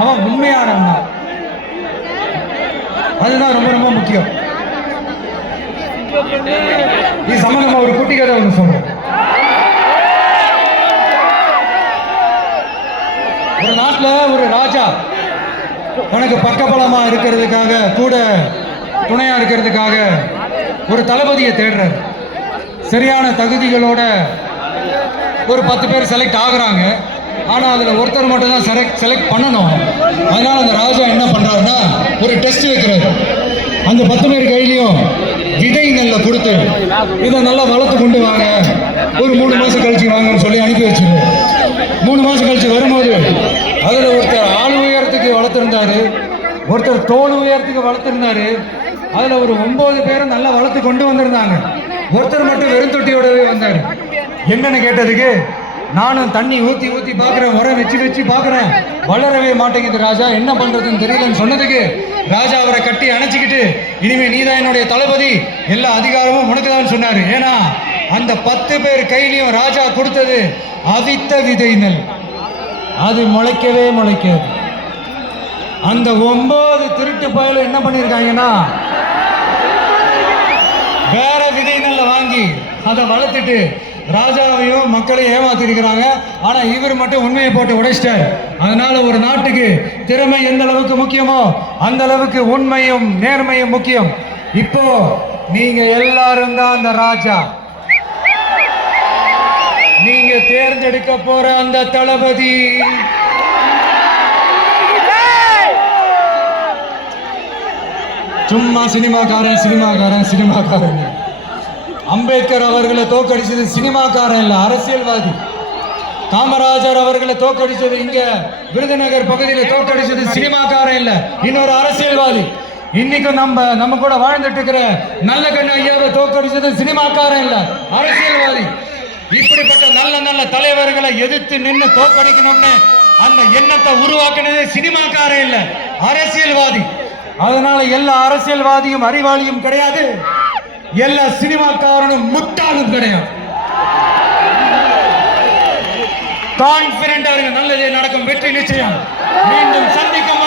அவன் உண்மையானவன். அதுதான் ரொம்ப ரொம்ப முக்கியம். இது சம்பந்தமா ஒரு குட்டி கதை ஒன்று சொல்றேன். ஒரு நாட்டுல ஒரு ராஜா தனக்கு பக்கபலமா இருக்கிறதுக்காக, கூட துணையா இருக்கிறதுக்காக ஒரு தளபதியை தேடுறாரு. சரியான தகுதிகளோட ஒரு 10 பேர் செலக்ட் ஆகுறாங்க. ஆனா அதுல ஒருத்தர் மட்டும் தான் செலக்ட் பண்ணணும். அதனால அந்த ராஜா என்ன பண்றாருன்னா ஒரு டெஸ்ட் வைக்கிறாரு. அந்த 10 பேர் கையிலையும் விதை நெல்லை கொடுத்து இதை நல்லா வளர்த்து கொண்டு வாங்க, ஒரு 3 மாசம் கழிச்சு வாங்கன்னு சொல்லி அனுப்பி வச்சிருக்காரு. 3 மாசம் கழிச்சு வரும்போது அதுல ஒருத்தர் ஆள் உயரத்துக்கு வளர்த்திருந்தாரு, ஒருத்தர் தோல் உயரத்துக்கு வளர்த்திருந்தாரு. அதுல ஒரு 9 பேரும் நல்லா வளர்த்து கொண்டு வந்திருந்தாங்க. ஒருத்தர் மட்டும் வெறும் தொட்டியோடவே வந்தாரு. என்னன்னு கேட்டதுக்கு, நானும் தண்ணி ஊத்தி ஊத்தி பாக்குறேன், உரம் வச்சு பாக்குறேன், வளரவே மாட்டேங்குது ராஜா, என்ன பண்றதுன்னு தெரியலன்னு சொன்னதுக்கு ராஜா அவரை கட்டி அணைச்சிக்கிட்டு, இனிமே நீதான் என்னுடைய தளபதி, எல்லா அதிகாரமும் உனக்குதான் சொன்னாரு. ஏன்னா அந்த 10 பேர் கையிலையும் ராஜா கொடுத்தது அவித்த விதை நெல். அது முளைக்கவே முளைக்காது. அந்த 9 திருட்டு பயலும் என்ன பண்ணிருக்காங்கன்னா வேற விதை நெல்லை வாங்கி அதை வளர்த்துட்டு ராஜாவையும் மக்களையும் ஏமாத்திருக்கிறாங்க. ஆனா இவர் மட்டும் உண்மையை போட்டு உடைச்சிட்டார். அதனால ஒரு நாட்டுக்கு திறமை எந்த அளவுக்கு முக்கியமோ அந்த அளவுக்கு உண்மையும் நேர்மையும் முக்கியம். இப்போ நீங்க எல்லாரும் தான் அந்த ராஜா. நீங்க தேர்ந்தெடுக்க போற அந்த தளபதி சும்மா சினிமாக்காரன். அம்பேத்கர் அவர்களை தோக்கடிச்சது சினிமாக்காரன் இல்ல, அரசியல்வாதி. காமராஜர் அவர்களை தோக்கடிச்சது இங்க விருதுநகர் பகுதியில் தோக்கடிச்சது சினிமாக்காரன் இல்ல, இன்னொரு அரசியல்வாதி. இன்னைக்கு நம்ம கூட வாழ்ந்துட்டு இருக்கிற நல்ல கண்ணு ஐயாவை தோக்கடிச்சது சினிமாக்காரன் இல்ல, அரசியல்வாதி. இப்படிப்பட்ட நல்ல நல்ல தலைவர்களை எதிர்த்து நின்று தோக்கடிக்கணும்னு அந்த எண்ணத்தை உருவாக்குனது சினிமாக்காரன் இல்ல, அரசியல்வாதி. அதனால எல்லா அரசியல்வாதியும் அறிவாளியும் கிடையாது, எல்லா சினிமாக்காரனும் முட்டாளும் கிடையாது. கான்பிடென்டா இருங்க, நல்லதே நடக்கும், வெற்றி நிச்சயம். மீண்டும் சந்திக்கும்.